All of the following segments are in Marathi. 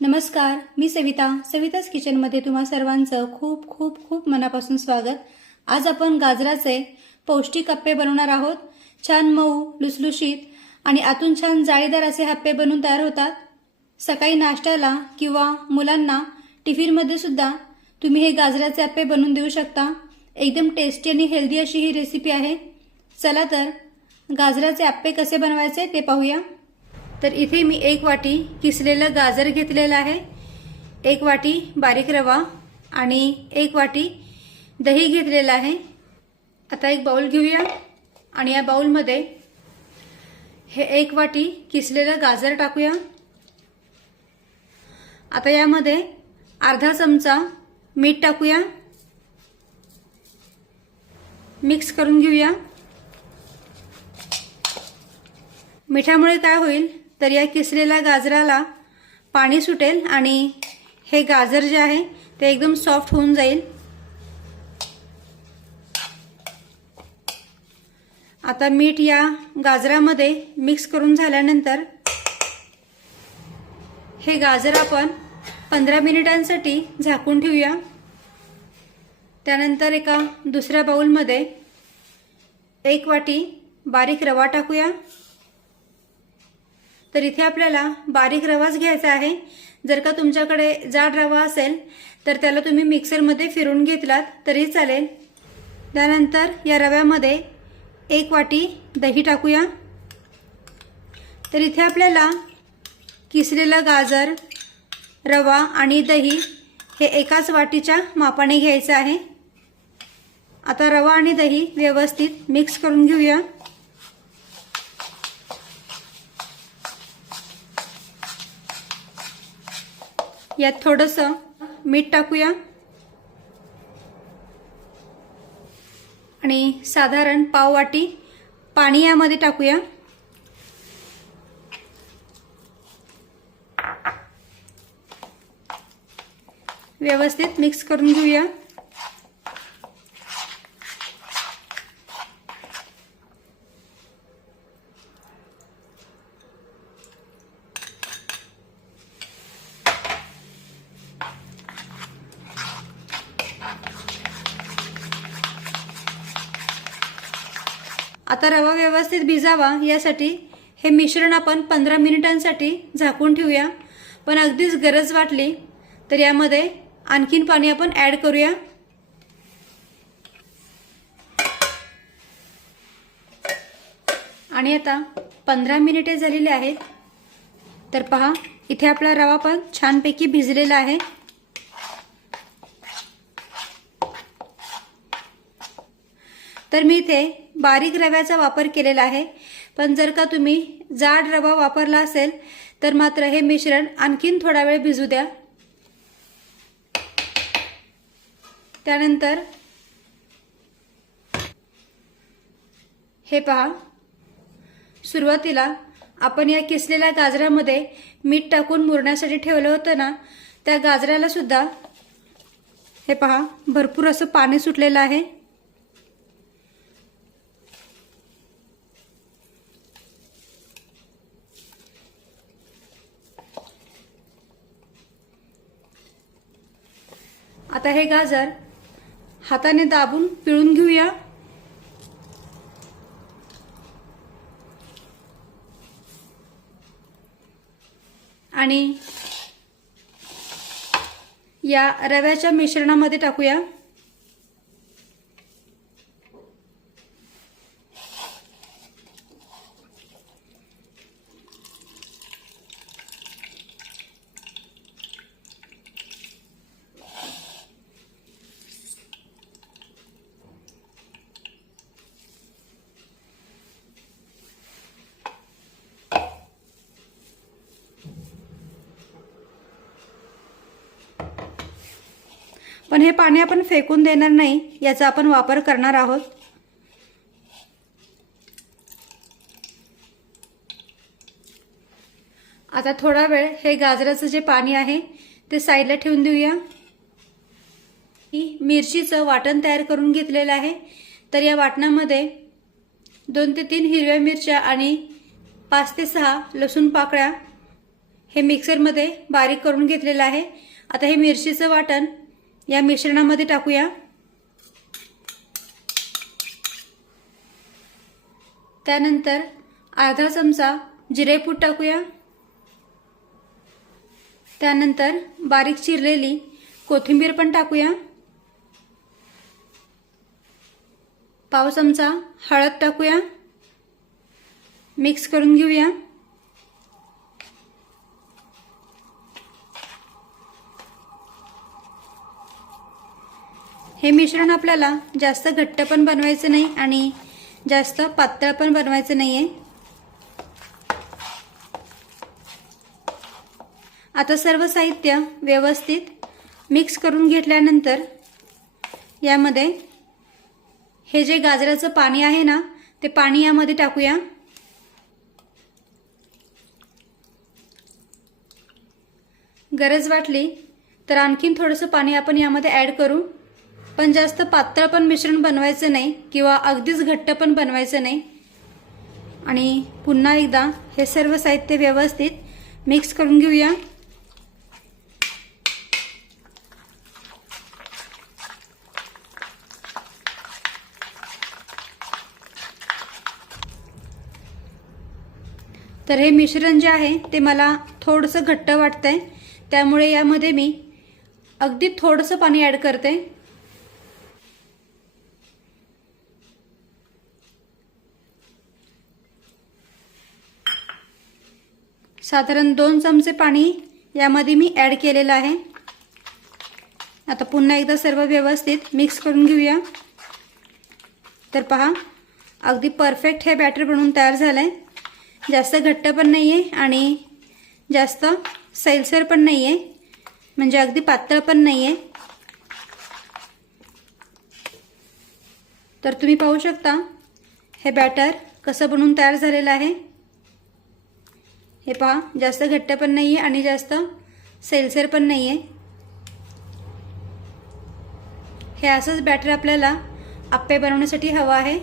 नमस्कार, मी सविताच किचनमध्ये तुम्हा सर्वांचं खूप खूप खूप मनापासून स्वागत। आज आपण गाजराचे पौष्टिक अप्पे बनवणार आहोत। छान मऊ, लुसलुशीत आणि आतून छान जाळीदार असे अप्पे बनवून तयार होतात। सकाळी नाश्त्याला किंवा मुलांना टिफिनमध्ये सुद्धा तुम्ही हे गाजराचे अप्पे बनवून देऊ शकता। एकदम टेस्टी आणि हेल्दी अशी ही रेसिपी आहे। चला तर गाजराचे अप्पे कसे बनवायचे ते पाहूया। तर इथे मी 1 वाटी किसलेलं गाजर घेतलेलं आहे, 1 वाटी बारीक रवा आणि 1 वाटी दही घेतलेलं आहे। आता एक बाउल घेऊया आणि या बाउलमध्ये हे 1 वाटी किसलेलं गाजर टाकूया। आता यामध्ये अर्धा चमचा मीठ टाकूया, मिक्स करून घेऊया। मिठामुळे काय होईल तर या किसलेल्या गाजराला पाणी सुटेल आणि हे गाजर जे आहे ते एकदम सॉफ्ट होऊन जाईल। आता मीठ या गाजरामध्ये मिक्स करून झाल्यानंतर हे गाजर आपण 15 मिनिटांसाठी झाकून ठेवूया। त्यानंतर एका दुसऱ्या बाउलमध्ये 1 वाटी बारीक रवा टाकूया। तर इथे आपल्याला बारीक रवाच घ्यायचा आहे। जर का तुमच्याकडे जाड रवा असेल तर त्याला तुम्ही मिक्सरमध्ये फिरवून घेतलात तरी चालेल। त्यानंतर या रव्यामध्ये 1 वाटी दही टाकूया। तर इथे आपल्याला किसलेलं गाजर, रवा आणि दही हे एकाच वाटीच्या मापाने घ्यायचं आहे। आता रवा आणि दही व्यवस्थित मिक्स करून घेऊया। यात थोडंसं मीठ टाकूया आणि साधारण पाव वाटी पाणी यामध्ये टाकूया। व्यवस्थित मिक्स करून घेऊया। आता रवा व्यवस्थित भिजावा यासाठी हे मिश्रण आपण 15 मिनिटांसाठी झाकून ठेवूया। पण अगदीच गरज वाटली तर यामध्ये आणखीन पाणी आपण ऍड करूया। आणि आता 15 मिनिटे झालेली आहेत। तर पहा इथे आपला रवा पण छानपैकी भिजलेला आहे। तर मी इथे बारीक रव्याचा वापर केलेला आहे, पण जर का तुम्ही जाड रवा वापरला असेल तर मात्र हे मिश्रण आणखीन थोडा वेळ भिजू द्या। त्यानंतर हे पहा, सुरुवातीला आपण या किसलेल्या गाजरामध्ये मीठ टाकून मुरण्यासाठी ठेवलं होतं ना, त्या गाजराला सुद्धा हे पहा भरपूर असं पाणी सुटलेलं आहे। आता हे गाजर हाताने दाबून पिळून घेऊया। आणि या रव्याच्या मिश्रणामध्ये टाकूया। पण हे पाणी आपण फेकून देणार नाही, याचा आपण वापर करणार आहोत। आता थोडा वेळ हे गाजराचं जे पाणी आहे ते साईडला ठेवून देऊया। मिरचीचं वाटण तयार करून घेतलेलं आहे। तर या वाटणामध्ये 2 ते 3 हिरव्या मिरच्या आणि 5 ते 6 लसूण पाकळ्या हे मिक्सरमध्ये बारीक करून घेतलेलं आहे। आता हे मिरचीचं वाटण या मिश्रणामध्ये टाकूया। त्यानंतर अर्धा चमचा जिरेपूड टाकूया। त्यानंतर बारीक चिरलेली कोथिंबीर पण टाकूया। पाव चमचा हळद टाकूया। मिक्स करून घेऊया। हे मिश्रण आपल्याला जास्त घट्ट पण बनवायचं नाही आणि जास्त पातळ पण बनवायचं नाहीये। आता सर्व साहित्य व्यवस्थित मिक्स करून घेतल्यानंतर यामध्ये हे जे गाजराचं पाणी आहे ना ते पाणी यामध्ये टाकूया। गरज वाटली तर आणखीन थोडंसं पाणी आपण यामध्ये ॲड करू, पण जास्त पातळ पण मिश्रण बनवायचं नाही किंवा अगदीच घट्ट पण बनवायचं नाही। आणि पुन्हा एकदा हे सर्व साहित्य व्यवस्थित मिक्स करून घेऊया। तर हे मिश्रण जे आहे ते मला थोडंसं घट्ट वाटतंय, त्यामुळे यामध्ये मी अगदी थोडंसं पाणी ॲड करते। साधारण 2 चमचे पाणी यामध्ये मी ॲड केलेलं आहे। आता पुन्हा एकदा सर्व व्यवस्थित मिक्स करून घेऊया। तर पहा, अगदी परफेक्ट हे बॅटर बनवून तयार झालंय। जास्त घट्ट पण नाहीये आणि जास्त सैलसर पण नाहीये, म्हणजे अगदी पातळ पण नाहीये। तर तुम्ही पाहू शकता हे बॅटर कसं बनवून तयार झालेलं आहे। हे पहा, जास्त घट्ट पण नाहीये आणि जास्त सैलसर पण नाहीये। हे असंच बॅटर आपल्याला आप्पे बनवण्यासाठी हवं आहे।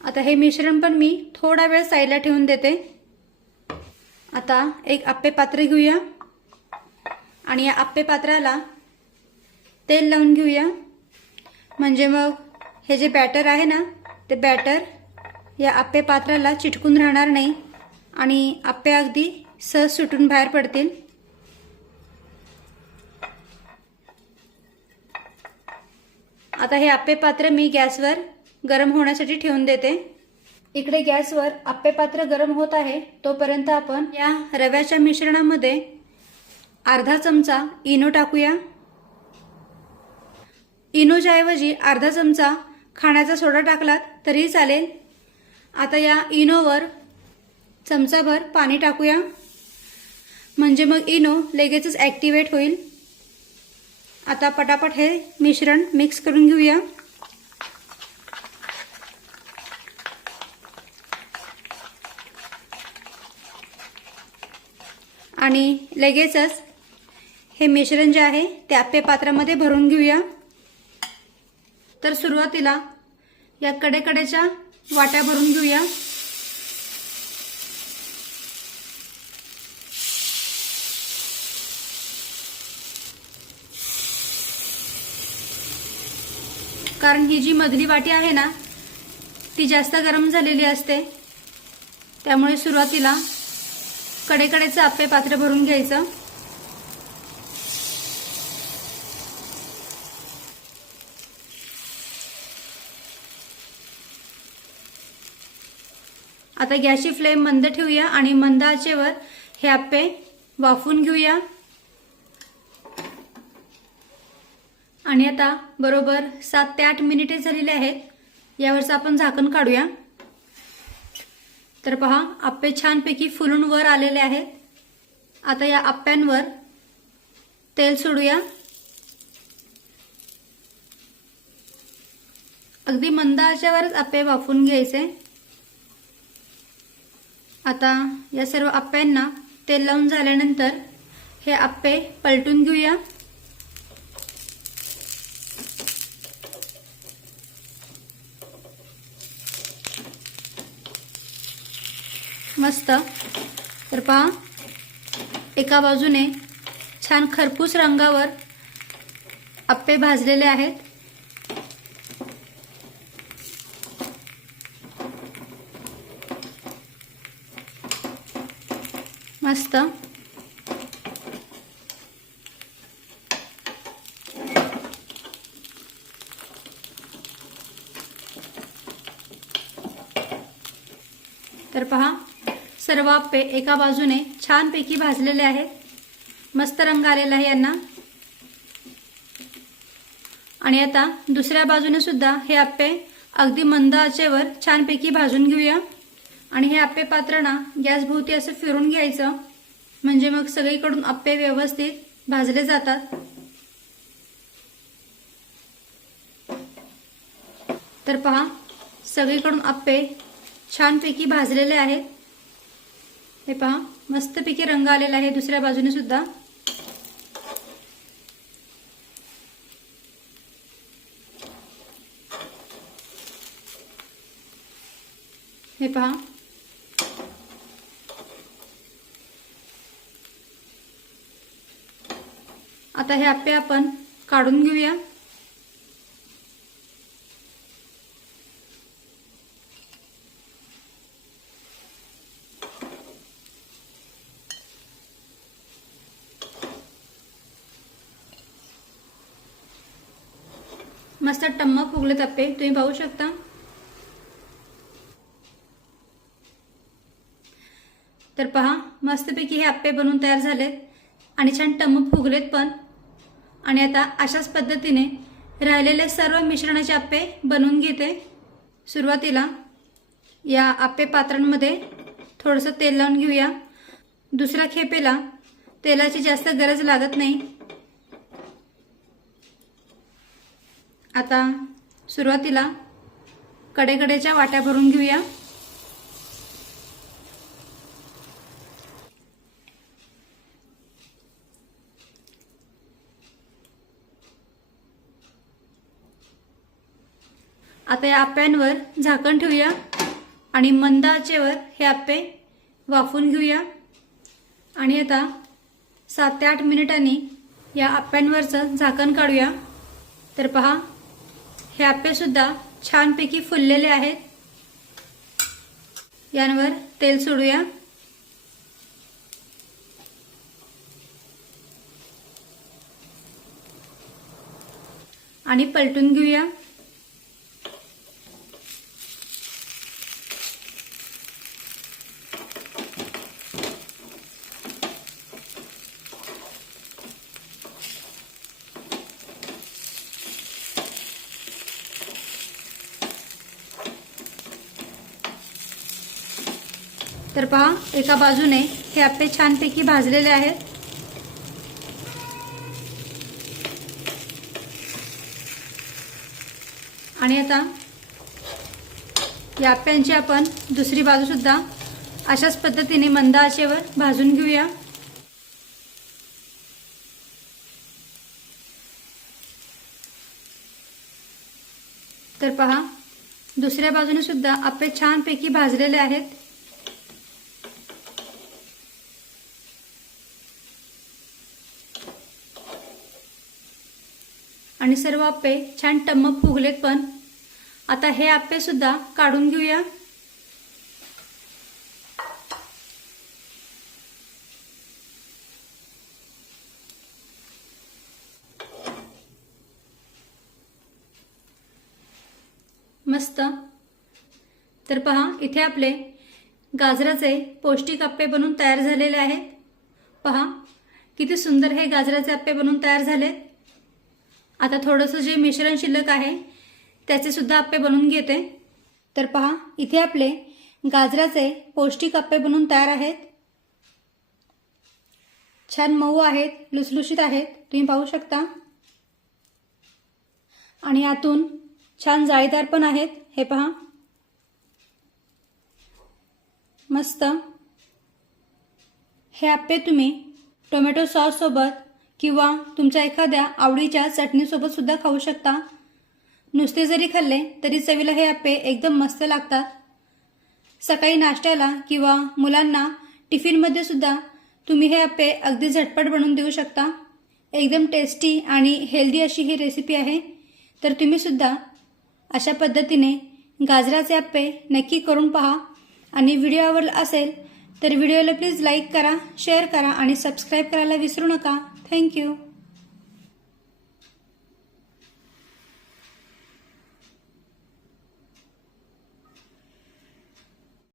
आता हे मिश्रण पण मी थोडा वेळ साईडला ठेवून देते। आता एक आप्पे पात्र घेऊया आणि या आप्पे पात्राला तेल लावून घेऊया, म्हणजे मग हे जे बॅटर आहे ना ते बॅटर या आप्पे पात्राला चिटकून राहणार नाही आणि आप्पे अगदी सहज सुटून बाहेर पडतील। आता हे आप्पे पात्र मी गॅसवर गरम होण्यासाठी ठेवून देते। इकडे गॅसवर आप्पे पात्र गरम होत आहे, तोपर्यंत आपण या रव्याच्या मिश्रणामध्ये अर्धा चमचा इनो टाकूया। इनोच्या ऐवजी अर्धा चमचा खाण्याचा सोडा टाकलात तरीही चालेल। आता या इनोवर चमचाभर पाणी टाकूया, म्हणजे मग इनो लगेचच ॲक्टिवेट होईल। आता पटापट हे मिश्रण मिक्स करून घेऊया। आणि लगेचच हे मिश्रण जे आहे ते आप्पे पात्रामध्ये भरून घेऊया। तर सुरुवातीला या कडेकडेच्या वाट्या भरून घेऊया। कारण ही जी मधली वाटी आहे ना ती जास्त गरम झालेली असते, त्यामुळे सुरुवातीला कडेकडेचं आप्पे पात्र भरून घ्यायचं। आता गॅसची फ्लेम मंद ठेवूया आणि मंद आचेवर हे आप्पे वाफवून घेऊया। आणि आता बरोबर 7 ते 8 मिनिटे झालेली आहेत। यावरचं आपण झाकण काढूया। तर पहा, आप्पे छानपैकी फुलून वर आलेले आहेत। आता या आप्प्यांवर तेल सोडूया। अगदी मंद आचेवरच आप्पे वाफवून घ्यायचे। आता या सर्व आप्प्यांना तेल लावून झाल्यानंतर हे आप्पे पलटून घेऊया। मस्त। तर पहा, एका बाजूने छान खरपूस रंगावर आप्पे भाजलेले आहेत. मस्त. तर पहा, सर्व आप्पे एका बाजूने छानपैकी भाजलेले आहेत. मस्त रंग आलेला आहे यांना. आणि आता दुसऱ्या बाजूने सुद्धा हे आप्पे अगदी मंद आचेवर छानपैकी भाजून घेऊया. आणि हे आप्पे पात्रांना गॅस भोवती असं फिरून घ्यायचं, म्हणजे मग सगळीकडून आप्पे व्यवस्थित भाजले जातात. तर पहा, सगळीकडून आप्पे छानपैकी भाजलेले आहेत. हे पहा, मस्तपैकी रंग आलेला आहे दुसऱ्या बाजूने सुद्धा. हे पहा, आता हे आप्पे आपण काढून घेऊया. मस्त टम्म फुगलेत आप्पे, तुम्ही पाहू शकता. तर पहा, मस्तपैकी हे आप्पे बनवून तयार झालेत आणि छान टम्म फुगलेत पण. आणि आता अशाच पद्धतीने राहिलेले सर्व मिश्रणाचे आप्पे बनवून घेते. सुरुवातीला या आप्पे पात्रांमध्ये थोडंसं तेल लावून घेऊया. दुसऱ्या खेपेला तेलाची जास्त गरज लागत नाही. आता सुरुवातीला कडेकडेच्या वाट्या भरून घेऊया. आता या आप्यांवर झाकण ठेवूया आणि मंद आचेवर हे आप्पे वाफवून घेऊया. आणि आता 7 ते 8 मिनिटांनी या आप्यांवरचं झाकण काढूया. तर पहा, हे आप्पे सुद्धा छानपैकी फुललेले आहेत. यांवर तेल सोडूया. आणि पलटून घेऊया. तर पहा, एका बाजूने हे आप्पे छानपैकी भाजलेले आहेत. आणि आता या आप्यांची आपण दुसरी बाजू सुद्धा अशाच पद्धतीने मंद आचेवर भाजून घेऊया. तर पहा, दुसऱ्या बाजूने सुद्धा आप्पे छानपैकी भाजलेले आहेत. आणि सर्व आप्पे छान टम्म फुगलेत पण. आता हे आप्पे सुद्धा काढून घेऊया. मस्त. तर पहा, इथे आपले गाजराचे पौष्टिक आप्पे बनवून तयार झालेले आहेत. पहा, किती सुंदर हे गाजराचे आप्पे बनवून तयार झालेत. आता थोडंसं जे मिश्रण शिल्लक आहे त्याचे सुद्धा आप्पे बनवून घेते. तर पहा, इथे आपले गाजराचे पौष्टिक आप्पे बनवून तयार आहेत. छान मऊ आहेत, लुसलुशीत आहेत, तुम्ही पाहू शकता. आणि आतून छान जाळीदार पण आहेत. हे पहा, मस्त. हे आप्पे तुम्ही टोमॅटो सॉस सोबत किंवा तुमच्या एखाद्या आवडीच्या चटणीसोबत सुद्धा खाऊ शकता. नुसते जरी खाल्ले तरी चवीला हे आप्पे एकदम मस्त लागतात. सकाळी नाश्त्याला किंवा मुलांना टिफिनमध्ये सुद्धा तुम्ही हे अप्पे अगदी झटपट बनवून देऊ शकता। एकदम टेस्टी आणि हेल्दी अशी ही रेसिपी आहे। तर तुम्ही सुद्धा अशा पद्धतीने गाजराचे अप्पे नक्की करून पहा आणि व्हिडिओ आवडला असेल तर व्हिडिओला प्लीज लाईक करा, शेअर करा आणि सबस्क्राईब करायला विसरू नका। थँक्यू।